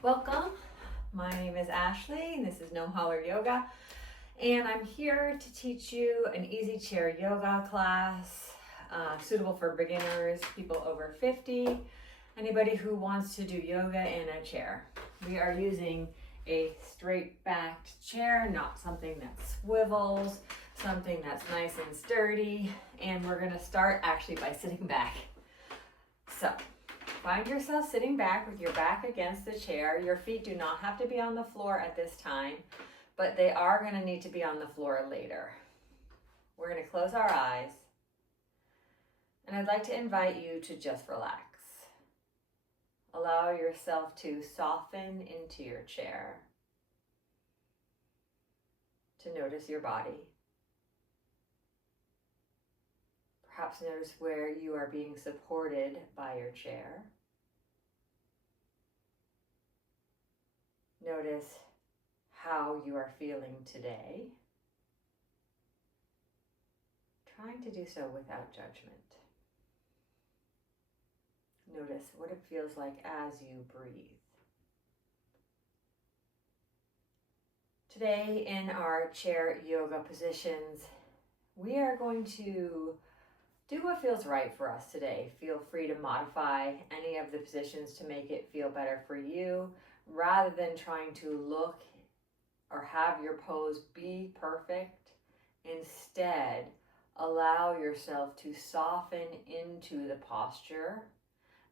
Welcome. My name is Ashley and this is No Holler Yoga, and I'm here to teach you an easy chair yoga class suitable for beginners, people over 50, anybody who wants to do yoga in a chair. We are using a straight backed chair, not something that swivels, something that's nice and sturdy, and we're going to start actually by sitting back. So find yourself sitting back with your back against the chair. Your feet do not have to be on the floor at this time, but they are going to need to be on the floor later. We're going to close our eyes, and I'd like to invite you to just relax. Allow yourself to soften into your chair, to notice your body. Perhaps notice where you are being supported by your chair. Notice how you are feeling today. Trying to do so without judgment. Notice what it feels like as you breathe. Today in our chair yoga positions, we are going to do what feels right for us today. Feel free to modify any of the positions to make it feel better for you, rather than trying to look or have your pose be perfect. Instead, allow yourself to soften into the posture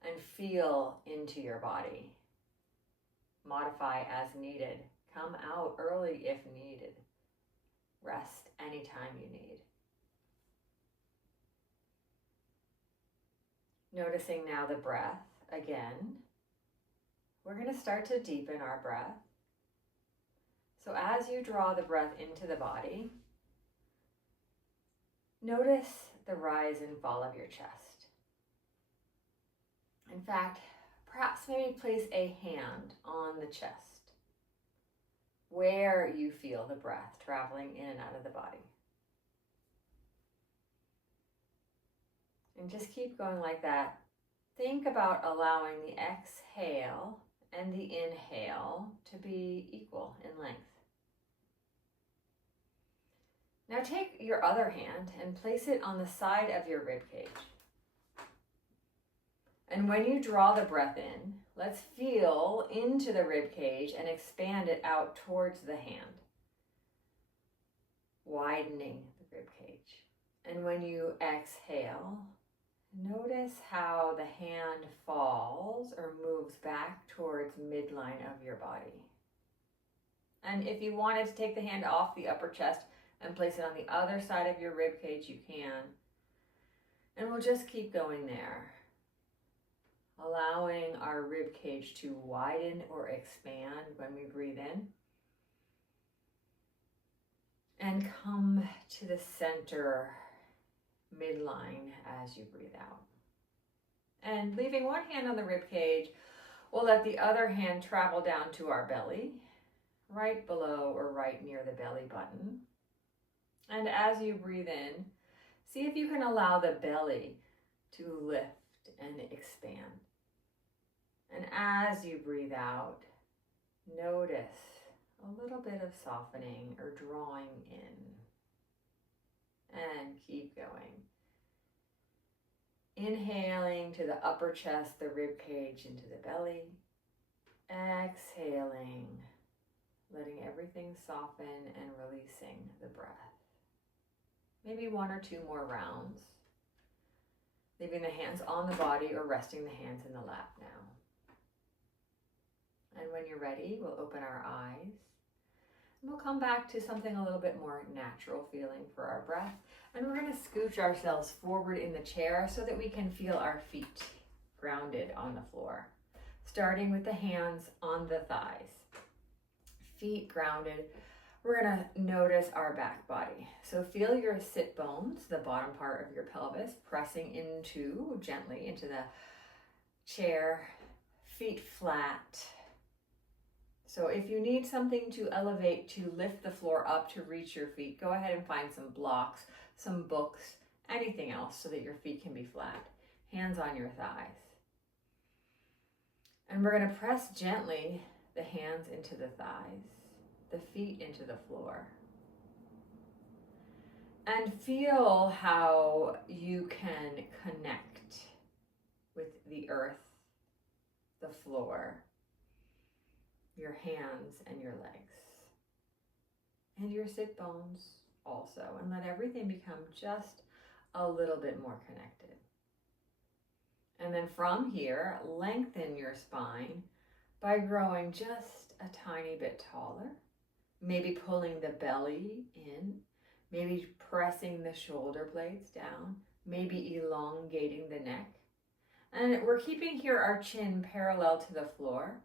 and feel into your body. Modify as needed. Come out early if needed. Rest anytime you need. Noticing now the breath again. We're going to start to deepen our breath. So as you draw the breath into the body, notice the rise and fall of your chest. In fact, perhaps maybe place a hand on the chest where you feel the breath traveling in and out of the body. And just keep going like that. Think about allowing the exhale and the inhale to be equal in length. Now take your other hand and place it on the side of your rib cage. And when you draw the breath in, let's feel into the rib cage and expand it out towards the hand, widening the rib cage. And when you exhale, notice how the hand falls or moves back towards midline of your body. And if you wanted to take the hand off the upper chest and place it on the other side of your rib cage, you can. And we'll just keep going there, allowing our rib cage to widen or expand when we breathe in. And come to the center midline as you breathe out. And leaving one hand on the rib cage, we'll let the other hand travel down to our belly, right below or right near the belly button. And as you breathe in, see if you can allow the belly to lift and expand. And as you breathe out, notice a little bit of softening or drawing in. And keep going. Inhaling to the upper chest, the rib cage into the belly. Exhaling, letting everything soften and releasing the breath. Maybe one or two more rounds. Leaving the hands on the body or resting the hands in the lap now. And when you're ready, we'll open our eyes. And we'll come back to something a little bit more natural feeling for our breath. And we're going to scooch ourselves forward in the chair so that we can feel our feet grounded on the floor. Starting with the hands on the thighs. Feet grounded. We're going to notice our back body. So feel your sit bones, the bottom part of your pelvis, pressing gently into the chair, feet flat. So if you need something to elevate, to lift the floor up, to reach your feet, go ahead and find some blocks, some books, anything else so that your feet can be flat. Hands on your thighs. And we're going to press gently the hands into the thighs, the feet into the floor. And feel how you can connect with the earth, the floor, your hands and your legs, and your sit bones also, and let everything become just a little bit more connected. And then from here, lengthen your spine by growing just a tiny bit taller, maybe pulling the belly in, maybe pressing the shoulder blades down, maybe elongating the neck. And we're keeping here our chin parallel to the floor.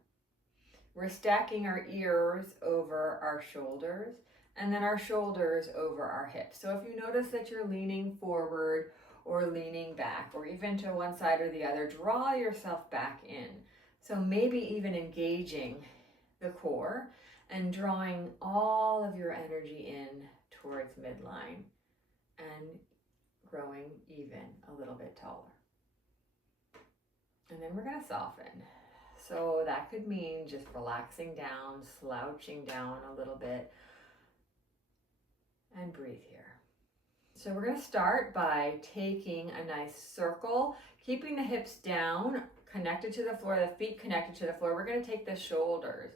We're stacking our ears over our shoulders, and then our shoulders over our hips. So if you notice that you're leaning forward or leaning back, or even to one side or the other, draw yourself back in. So maybe even engaging the core and drawing all of your energy in towards midline and growing even a little bit taller. And then we're going to soften. So that could mean just relaxing down, slouching down a little bit, and breathe here. So we're going to start by taking a nice circle, keeping the hips down, connected to the floor, the feet connected to the floor. We're going to take the shoulders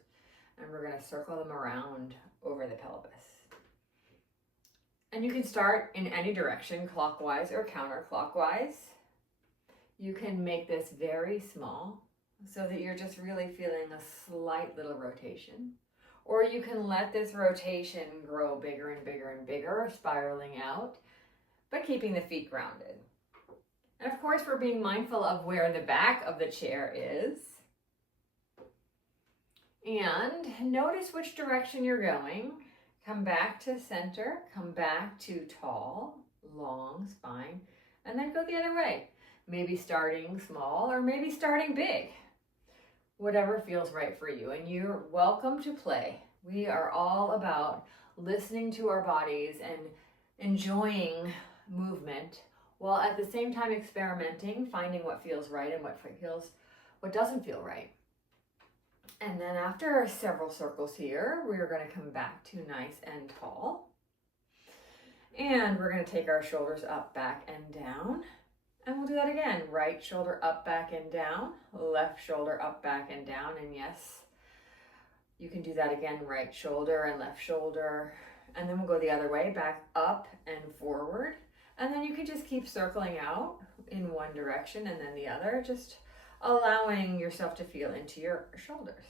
and we're going to circle them around over the pelvis. And you can start in any direction, clockwise or counterclockwise. You can make this very small so that you're just really feeling a slight little rotation. Or you can let this rotation grow bigger and bigger and bigger, spiraling out, but keeping the feet grounded. And of course, we're being mindful of where the back of the chair is. And notice which direction you're going. Come back to center, come back to tall, long spine, and then go the other way. Maybe starting small or maybe starting big. Whatever feels right for you, and you're welcome to play. We are all about listening to our bodies and enjoying movement while at the same time experimenting, finding what feels right and what doesn't feel right. And then after several circles here, we're going to come back to nice and tall. And we're going to take our shoulders up, back, and down. And we'll do that again. Right shoulder up, back, and down. Left shoulder up, back, and down. And yes, you can do that again. Right shoulder and left shoulder. And then we'll go the other way, back up and forward. And then you can just keep circling out in one direction and then the other, just allowing yourself to feel into your shoulders.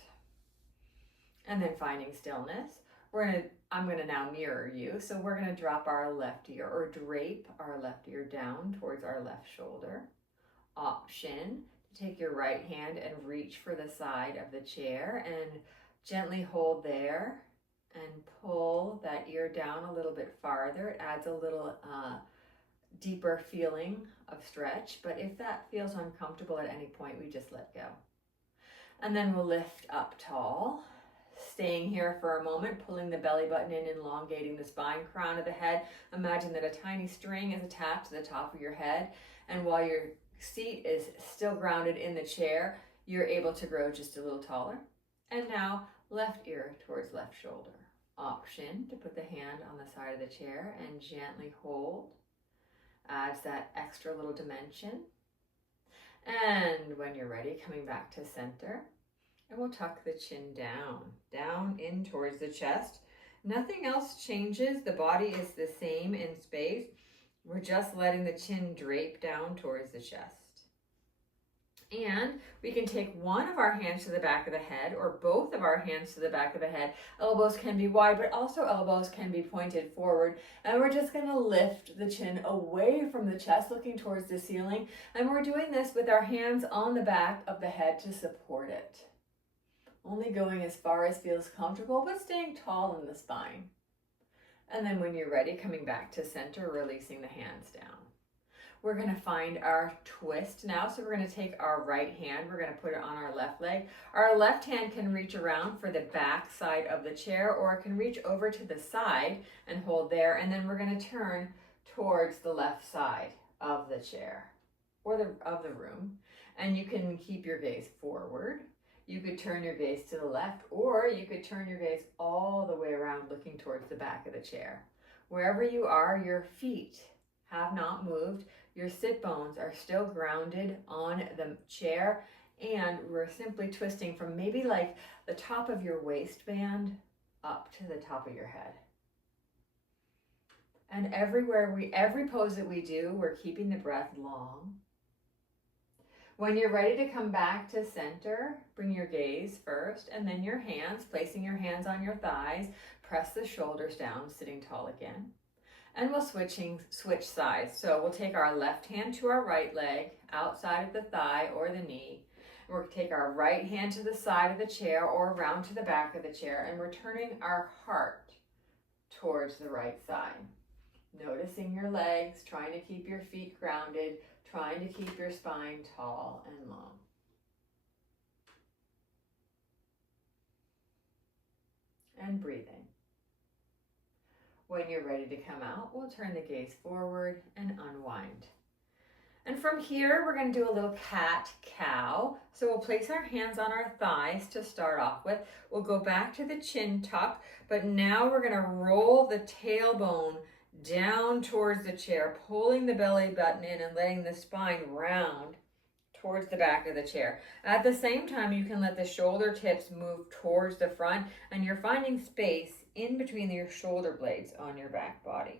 And then finding stillness. I'm going to now mirror you. So we're going to drop our left ear or drape our left ear down towards our left shoulder. Option to take your right hand and reach for the side of the chair and gently hold there and pull that ear down a little bit farther. It adds a little deeper feeling of stretch, but if that feels uncomfortable at any point, we just let go. And then we'll lift up tall. Staying here for a moment, pulling the belly button in, elongating the spine, crown of the head. Imagine that a tiny string is attached to the top of your head, and while your seat is still grounded in the chair, you're able to grow just a little taller. And now left ear towards left shoulder. Option to put the hand on the side of the chair and gently hold. Adds that extra little dimension. And when you're ready, coming back to center. And we'll tuck the chin down in towards the chest. Nothing else changes. The body is the same in space. We're just letting the chin drape down towards the chest. And we can take one of our hands to the back of the head or both of our hands to the back of the head. Elbows can be wide, but also elbows can be pointed forward. And we're just going to lift the chin away from the chest, looking towards the ceiling. And we're doing this with our hands on the back of the head to support it. Only going as far as feels comfortable, but staying tall in the spine. And then when you're ready, coming back to center, releasing the hands down. We're going to find our twist now. So we're going to take our right hand, we're going to put it on our left leg. Our left hand can reach around for the back side of the chair, or it can reach over to the side and hold there. And then we're going to turn towards the left side of the chair or of the room. And you can keep your gaze forward. You could turn your gaze to the left, or you could turn your gaze all the way around looking towards the back of the chair. Wherever you are, your feet have not moved. Your sit bones are still grounded on the chair, and we're simply twisting from maybe like the top of your waistband up to the top of your head. And every pose that we do, we're keeping the breath long. When you're ready to come back to center, bring your gaze first and then your hands, placing your hands on your thighs, press the shoulders down, sitting tall again. And we'll switch sides. So we'll take our left hand to our right leg, outside of the thigh or the knee. We'll take our right hand to the side of the chair or around to the back of the chair, and we're turning our heart towards the right side. Noticing your legs, trying to keep your feet grounded, trying to keep your spine tall and long. And breathing. When you're ready to come out, we'll turn the gaze forward and unwind. And from here, we're going to do a little cat-cow. So we'll place our hands on our thighs to start off with. We'll go back to the chin tuck, but now we're going to roll the tailbone down towards the chair, pulling the belly button in and letting the spine round towards the back of the chair. At the same time, you can let the shoulder tips move towards the front, and you're finding space in between your shoulder blades on your back body.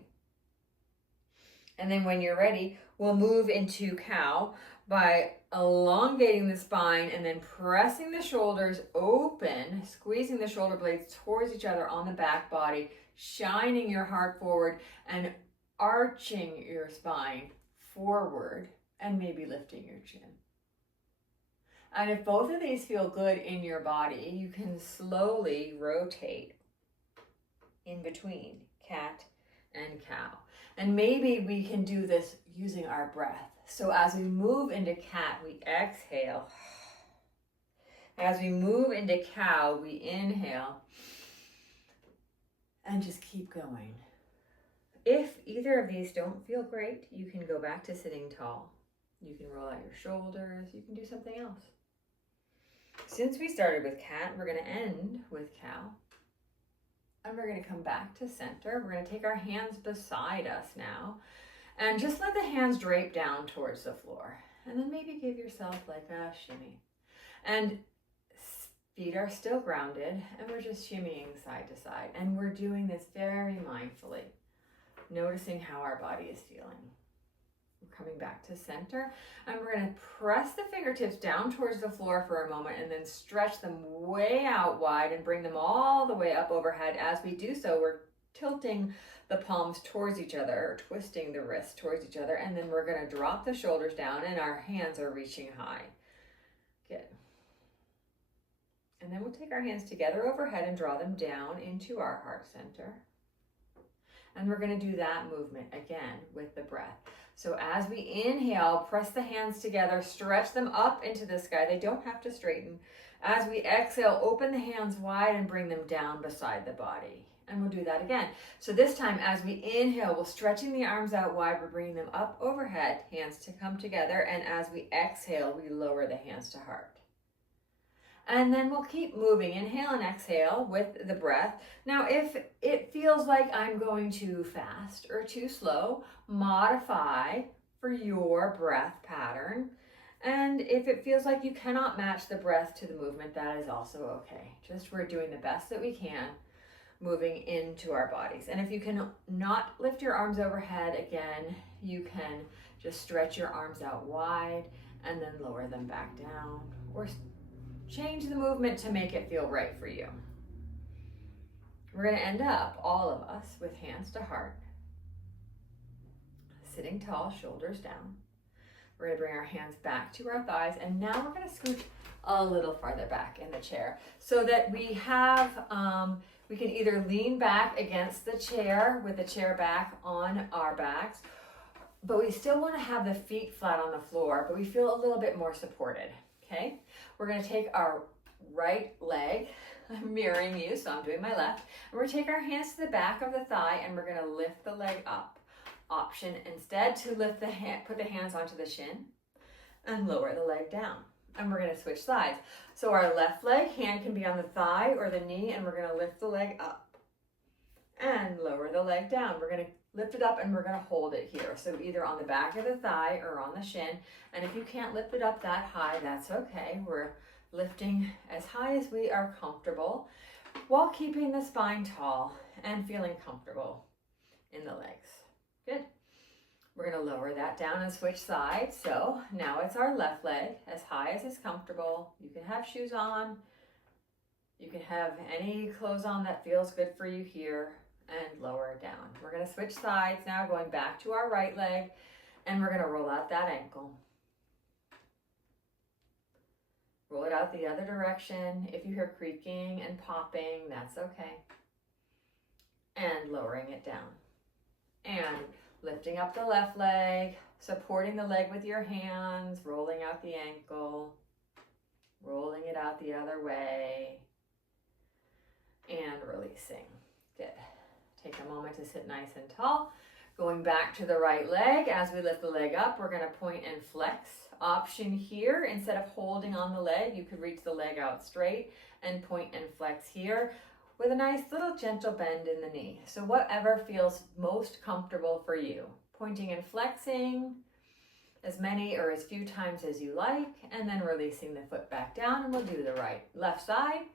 And then when you're ready, we'll move into cow by elongating the spine and then pressing the shoulders open, squeezing the shoulder blades towards each other on the back body, shining your heart forward and arching your spine forward and maybe lifting your chin. And if both of these feel good in your body, you can slowly rotate in between cat and cow. And maybe we can do this using our breath. So as we move into cat, we exhale. As we move into cow, we inhale. And just keep going. If either of these don't feel great, you can go back to sitting tall. You can roll out your shoulders. You can do something else. Since we started with cat, we're going to end with cow. And we're going to come back to center. We're going to take our hands beside us now. And just let the hands drape down towards the floor. And then maybe give yourself like a shimmy. And feet are still grounded. And we're just shimmying side to side. And we're doing this very mindfully. Noticing how our body is feeling. We're coming back to center. And we're going to press the fingertips down towards the floor for a moment. And then stretch them way out wide. And bring them all the way up overhead. As we do so, we're tilting the palms towards each other, or twisting the wrists towards each other, and then we're going to drop the shoulders down and our hands are reaching high. Good. And then we'll take our hands together overhead and draw them down into our heart center. And we're going to do that movement again with the breath. So as we inhale, press the hands together, stretch them up into the sky. They don't have to straighten. As we exhale, open the hands wide and bring them down beside the body. And we'll do that again. So this time, as we inhale, we're stretching the arms out wide. We're bringing them up overhead, hands to come together. And as we exhale, we lower the hands to heart. And then we'll keep moving. Inhale and exhale with the breath. Now, if it feels like I'm going too fast or too slow, modify for your breath pattern. And if it feels like you cannot match the breath to the movement, that is also okay. Just we're doing the best that we can, moving into our bodies. And if you can not lift your arms overhead, again, you can just stretch your arms out wide and then lower them back down, or change the movement to make it feel right for you. We're going to end up, all of us, with hands to heart, sitting tall, shoulders down. We're going to bring our hands back to our thighs, and now we're going to scoot a little farther back in the chair so that we have we can either lean back against the chair with the chair back on our backs, but we still want to have the feet flat on the floor, but we feel a little bit more supported, okay? We're going to take our right leg, I'm mirroring you, so I'm doing my left, and we're going to take our hands to the back of the thigh, and we're going to lift the leg up. Option instead to lift the hand, put the hands onto the shin, and lower the leg down. And we're gonna switch sides. So our left leg, hand can be on the thigh or the knee, and we're gonna lift the leg up and lower the leg down. We're gonna lift it up and we're gonna hold it here. So either on the back of the thigh or on the shin. And if you can't lift it up that high, that's okay. We're lifting as high as we are comfortable while keeping the spine tall and feeling comfortable in the legs. Good. We're going to lower that down and switch sides. So now it's our left leg as high as is comfortable. You can have shoes on. You can have any clothes on that feels good for you here, and lower it down. We're going to switch sides now, going back to our right leg, and we're going to roll out that ankle. Roll it out the other direction. If you hear creaking and popping, that's okay. And lowering it down. And lifting up the left leg, supporting the leg with your hands, rolling out the ankle, rolling it out the other way, and releasing. Good. Take a moment to sit nice and tall. Going back to the right leg, as we lift the leg up, we're going to point and flex. Option here, instead of holding on the leg, you could reach the leg out straight and point and flex here with a nice little gentle bend in the knee. So whatever feels most comfortable for you. Pointing and flexing as many or as few times as you like, and then releasing the foot back down, and we'll do the left side.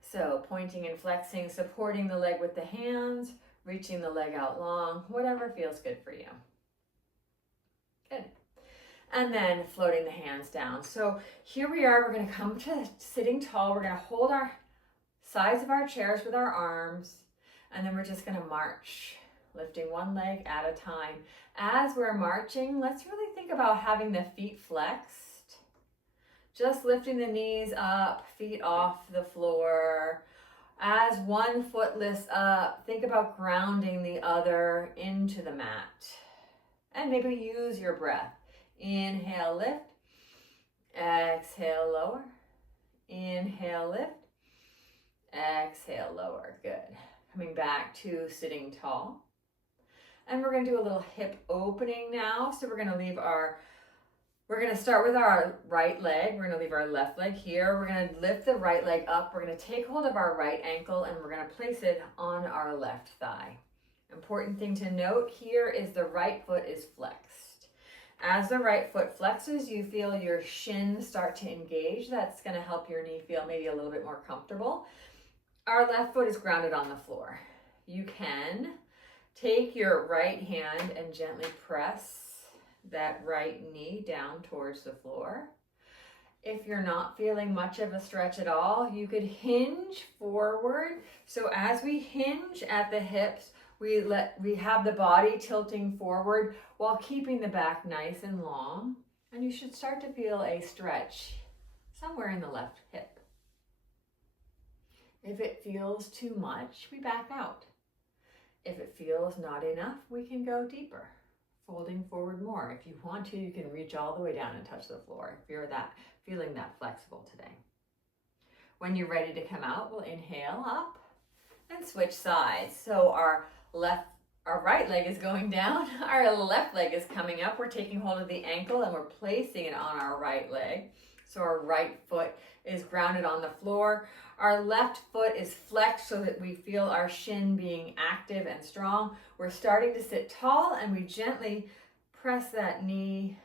So pointing and flexing, supporting the leg with the hands, reaching the leg out long, whatever feels good for you. Good. And then floating the hands down. So here we are, we're going to come to sitting tall. We're going to hold our sides of our chairs with our arms, and then we're just going to march, lifting one leg at a time. As we're marching, let's really think about having the feet flexed, just lifting the knees up, feet off the floor. As one foot lifts up, think about grounding the other into the mat, and maybe use your breath. Inhale, lift. Exhale, lower. Inhale, lift. Exhale, lower. Good. Coming back to sitting tall. And we're going to do a little hip opening now. So we're going to start with our right leg. We're going to leave our left leg here. We're going to lift the right leg up. We're going to take hold of our right ankle, and we're going to place it on our left thigh. Important thing to note here is the right foot is flexed. As the right foot flexes, you feel your shin start to engage. That's going to help your knee feel maybe a little bit more comfortable. Our left foot is grounded on the floor. You can take your right hand and gently press that right knee down towards the floor. If you're not feeling much of a stretch at all, you could hinge forward. So as we hinge at the hips, we have the body tilting forward while keeping the back nice and long. And you should start to feel a stretch somewhere in the left hip. If it feels too much, we back out. If it feels not enough, we can go deeper, folding forward more. If you want to, you can reach all the way down and touch the floor if you're feeling that flexible today. When you're ready to come out, we'll inhale up and switch sides. So our right leg is going down, our left leg is coming up. We're taking hold of the ankle and we're placing it on our right leg. So our right foot is grounded on the floor. Our left foot is flexed so that we feel our shin being active and strong. We're starting to sit tall, and we gently press that knee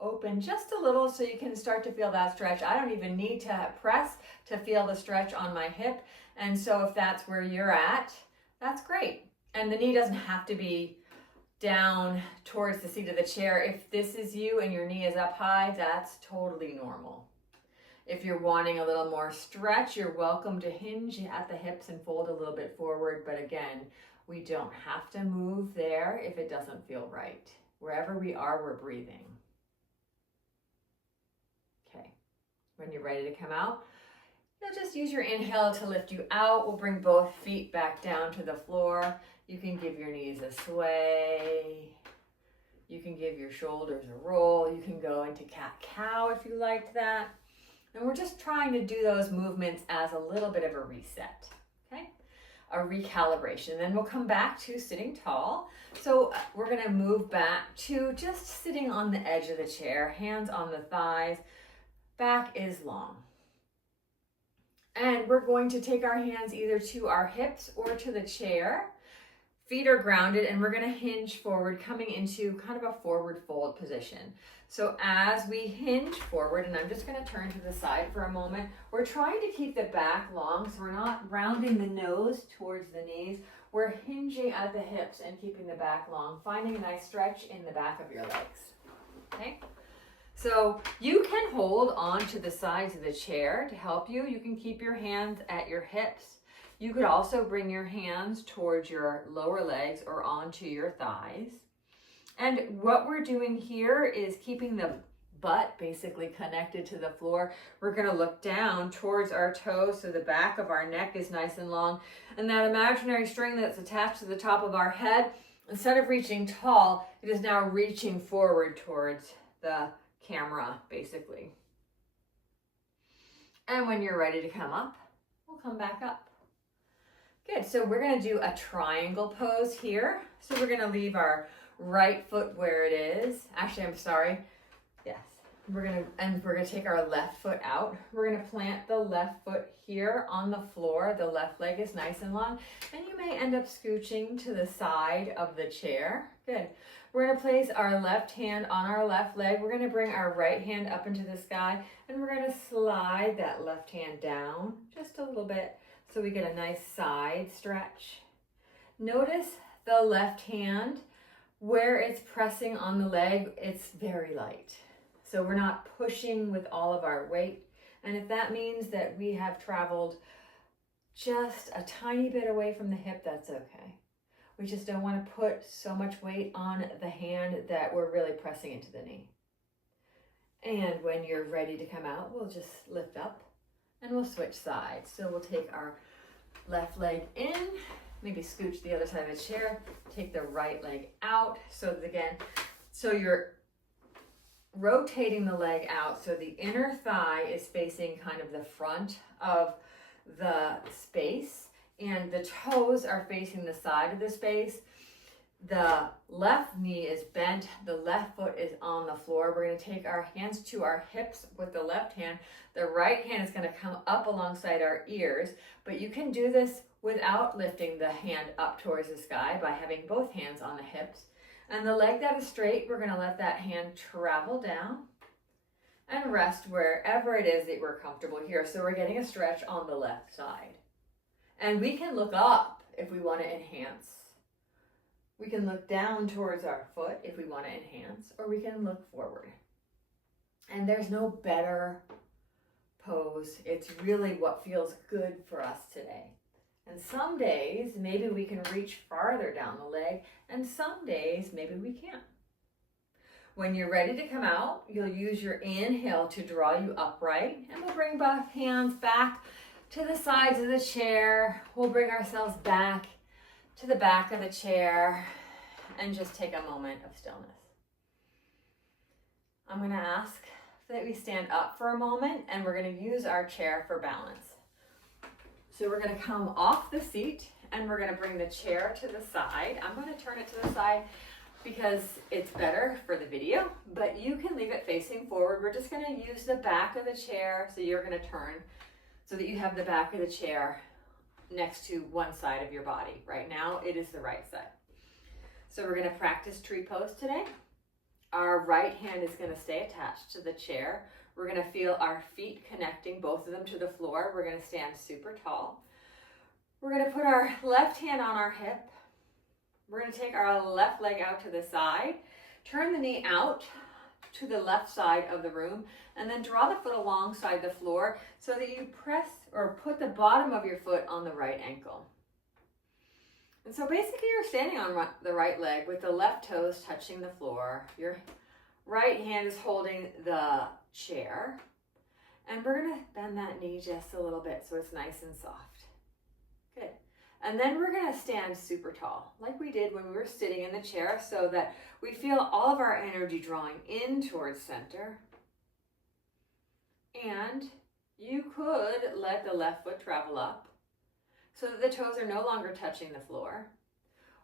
open just a little so you can start to feel that stretch. I don't even need to press to feel the stretch on my hip. And so if that's where you're at, that's great. And the knee doesn't have to be down towards the seat of the chair. If this is you and your knee is up high, that's totally normal. If you're wanting a little more stretch, you're welcome to hinge at the hips and fold a little bit forward. But again, we don't have to move there if it doesn't feel right. Wherever we are, we're breathing. Okay, when you're ready to come out, you'll just use your inhale to lift you out. We'll bring both feet back down to the floor. You can give your knees a sway. You can give your shoulders a roll. You can go into cat-cow if you liked that. And we're just trying to do those movements as a little bit of a reset, okay? A recalibration. Then we'll come back to sitting tall. So we're going to move back to just sitting on the edge of the chair, hands on the thighs, back is long. And we're going to take our hands either to our hips or to the chair. Feet are grounded, and we're going to hinge forward, coming into kind of a forward fold position. So as we hinge forward, and I'm just going to turn to the side for a moment, we're trying to keep the back long, so we're not rounding the nose towards the knees. We're hinging at the hips and keeping the back long, finding a nice stretch in the back of your legs. Okay? So you can hold on to the sides of the chair to help you. You can keep your hands at your hips. You could also bring your hands towards your lower legs or onto your thighs. And what we're doing here is keeping the butt basically connected to the floor. We're going to look down towards our toes so the back of our neck is nice and long. And that imaginary string that's attached to the top of our head, instead of reaching tall, it is now reaching forward towards the camera, basically. And when you're ready to come up, we'll come back up. Good, so we're gonna do a triangle pose here. So we're gonna leave our right foot where it is. Actually, I'm sorry. Yes, we're gonna take our left foot out. We're gonna plant the left foot here on the floor. The left leg is nice and long, and you may end up scooching to the side of the chair. Good. We're gonna place our left hand on our left leg. We're gonna bring our right hand up into the sky, and we're gonna slide that left hand down just a little bit so we get a nice side stretch. Notice the left hand, where it's pressing on the leg, it's very light. So we're not pushing with all of our weight. And if that means that we have traveled just a tiny bit away from the hip, that's okay. We just don't want to put so much weight on the hand that we're really pressing into the knee. And when you're ready to come out, we'll just lift up and we'll switch sides. So we'll take our left leg in, maybe scooch the other side of the chair, take the right leg out. So again, so you're rotating the leg out so the inner thigh is facing kind of the front of the space, and the toes are facing the side of the space. The left knee is bent, the left foot is on the floor. We're going to take our hands to our hips with the left hand. The right hand is going to come up alongside our ears, but you can do this without lifting the hand up towards the sky by having both hands on the hips. And the leg that is straight, we're going to let that hand travel down and rest wherever it is that we're comfortable here. So we're getting a stretch on the left side. And we can look up if we want to enhance. We can look down towards our foot if we want to enhance, or we can look forward. And there's no better pose. It's really what feels good for us today. And some days, maybe we can reach farther down the leg, and some days, maybe we can't. When you're ready to come out, you'll use your inhale to draw you upright, and we'll bring both hands back to the sides of the chair. We'll bring ourselves back to the back of the chair and just take a moment of stillness. I'm going to ask that we stand up for a moment, and we're going to use our chair for balance. So we're going to come off the seat, and we're going to bring the chair to the side. I'm going to turn it to the side because it's better for the video, but you can leave it facing forward. We're just going to use the back of the chair, so you're going to turn so that you have the back of the chair next to one side of your body. Right now, it is the right side. So we're going to practice tree pose today. Our right hand is going to stay attached to the chair. We're going to feel our feet connecting, both of them, to the floor. We're going to stand super tall. We're going to put our left hand on our hip. We're going to take our left leg out to the side, turn the knee out to the left side of the room, and then draw the foot alongside the floor so that you press or put the bottom of your foot on the right ankle. And so basically you're standing on the right leg with the left toes touching the floor. Your right hand is holding the chair, and we're going to bend that knee just a little bit so it's nice and soft. Good. And then we're going to stand super tall like we did when we were sitting in the chair so that we feel all of our energy drawing in towards center. And you could let the left foot travel up so that the toes are no longer touching the floor.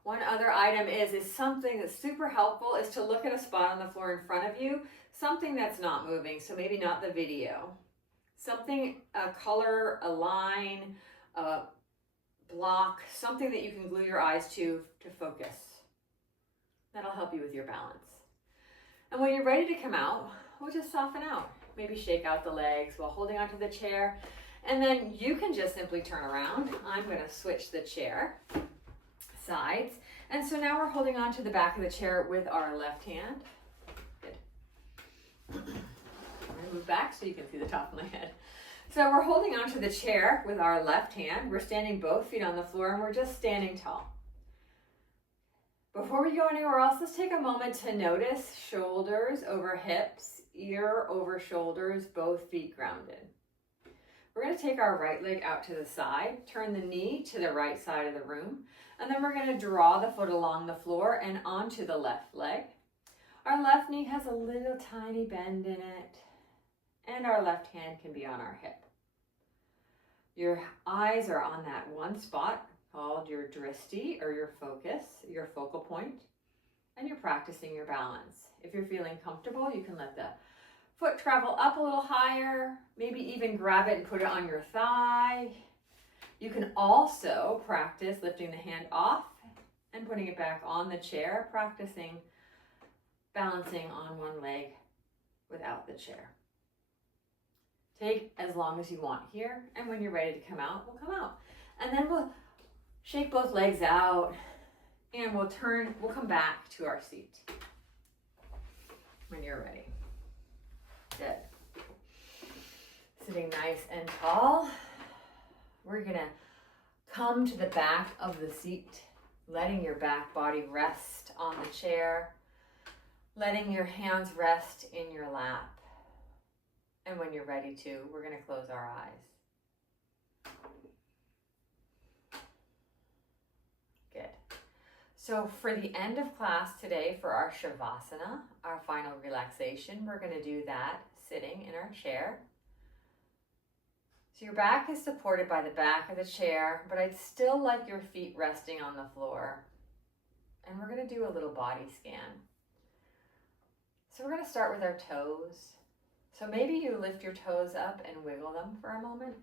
One other item is something that's super helpful is to look at a spot on the floor in front of you, something that's not moving, so maybe not the video. Something, a color, a line, a block, something that you can glue your eyes to focus. That'll help you with your balance. And when you're ready to come out, we'll just soften out. Maybe shake out the legs while holding onto the chair. And then you can just simply turn around. I'm going to switch the chair sides. And so now we're holding on to the back of the chair with our left hand. Good. I'm going to move back so you can see the top of my head. So we're holding onto the chair with our left hand. We're standing both feet on the floor and we're just standing tall. Before we go anywhere else, let's take a moment to notice shoulders over hips, ear over shoulders, both feet grounded. We're going to take our right leg out to the side, turn the knee to the right side of the room, and then we're going to draw the foot along the floor and onto the left leg. Our left knee has a little tiny bend in it, and our left hand can be on our hip. Your eyes are on that one spot called your drishti, or your focus, your focal point, and you're practicing your balance. If you're feeling comfortable, you can let the foot travel up a little higher, maybe even grab it and put it on your thigh. You can also practice lifting the hand off and putting it back on the chair, practicing balancing on one leg without the chair. Take as long as you want here, and when you're ready to come out, we'll come out. And then we'll shake both legs out, and we'll come back to our seat when you're ready. Good. Sitting nice and tall. We're gonna come to the back of the seat, letting your back body rest on the chair, letting your hands rest in your lap. And when you're ready to, we're going to close our eyes. Good. So for the end of class today, for our Shavasana, our final relaxation, we're going to do that sitting in our chair. So your back is supported by the back of the chair, but I'd still like your feet resting on the floor. And we're going to do a little body scan. So we're going to start with our toes. So maybe you lift your toes up and wiggle them for a moment,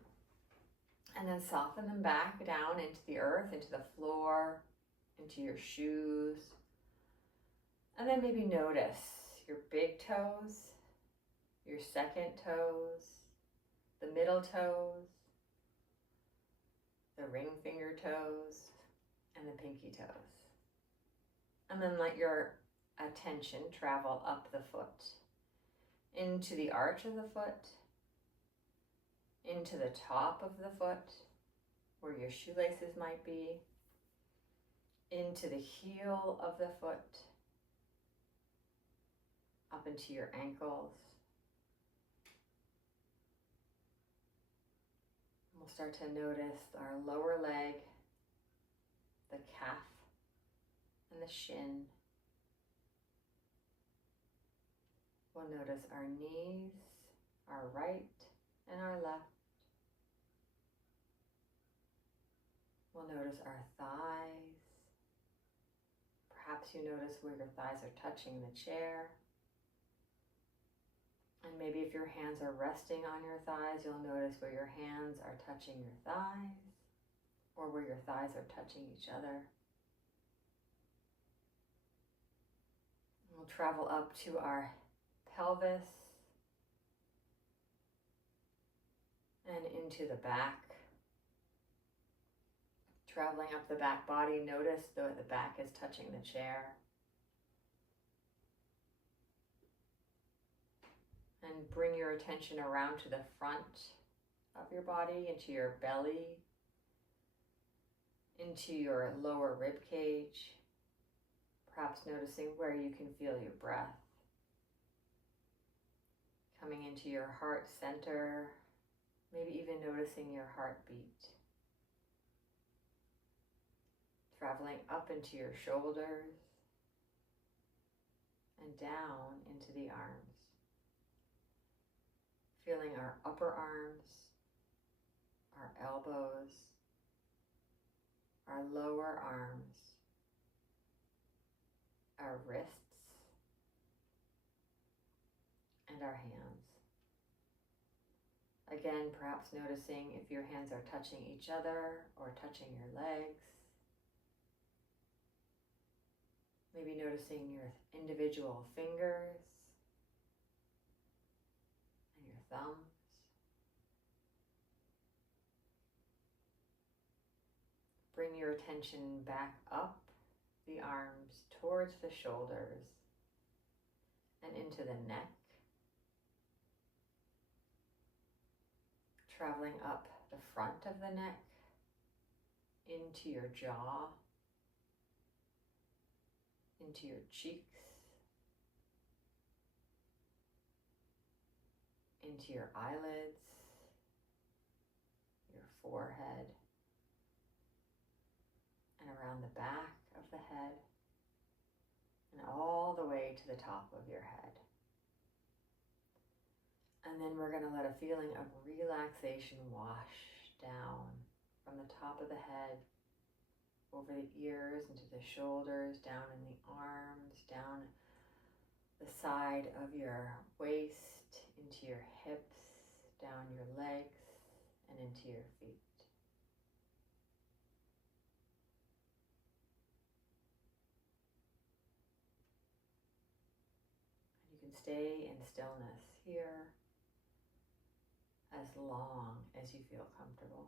and then soften them back down into the earth, into the floor, into your shoes. And then maybe notice your big toes, your second toes, the middle toes, the ring finger toes, and the pinky toes. And then let your attention travel up the foot, into the arch of the foot, into the top of the foot, where your shoelaces might be, into the heel of the foot, up into your ankles. We'll start to notice our lower leg, the calf, and the shin. We'll notice our knees, our right and our left. We'll notice our thighs. Perhaps you notice where your thighs are touching the chair. And maybe if your hands are resting on your thighs, you'll notice where your hands are touching your thighs, or where your thighs are touching each other. We'll travel up to our pelvis and into the back. Traveling up the back body, notice that the back is touching the chair. And bring your attention around to the front of your body, into your belly, into your lower rib cage, perhaps noticing where you can feel your breath. Coming into your heart center, maybe even noticing your heartbeat. Traveling up into your shoulders and down into the arms. Feeling our upper arms, our elbows, our lower arms, our wrists, and our hands. Again, perhaps noticing if your hands are touching each other or touching your legs. Maybe noticing your individual fingers and your thumbs. Bring your attention back up the arms towards the shoulders and into the neck, traveling up the front of the neck, into your jaw, into your cheeks, into your eyelids, your forehead, and around the back of the head, and all the way to the top of your head. And then we're going to let a feeling of relaxation wash down from the top of the head, over the ears, into the shoulders, down in the arms, down the side of your waist, into your hips, down your legs, and into your feet. You can stay in stillness here as long as you feel comfortable.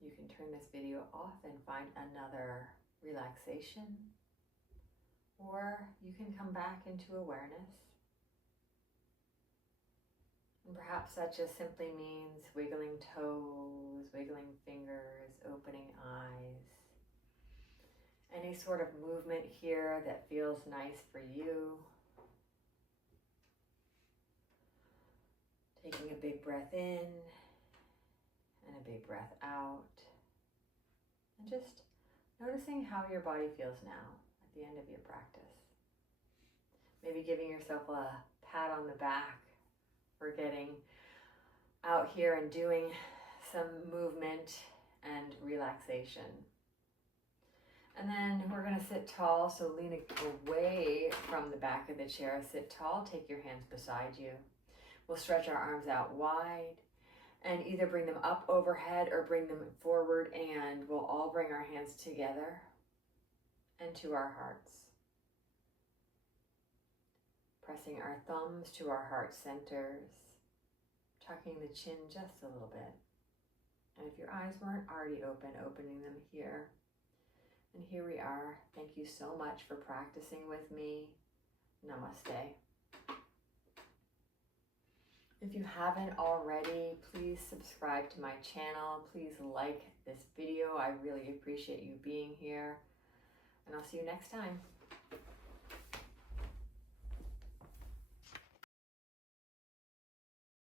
You can turn this video off and find another relaxation, or you can come back into awareness. And perhaps that just simply means wiggling toes, wiggling fingers, opening eyes. Any sort of movement here that feels nice for you. Taking a big breath in and a big breath out. And just noticing how your body feels now at the end of your practice. Maybe giving yourself a pat on the back for getting out here and doing some movement and relaxation. And then we're going to sit tall, so lean away from the back of the chair. Sit tall, take your hands beside you. We'll stretch our arms out wide and either bring them up overhead or bring them forward, and we'll all bring our hands together and to our hearts. Pressing our thumbs to our heart centers, tucking the chin just a little bit. And if your eyes weren't already open, opening them here. And here we are. Thank you so much for practicing with me. Namaste. If you haven't already, please subscribe to my channel. Please like this video. I really appreciate you being here. And I'll see you next time.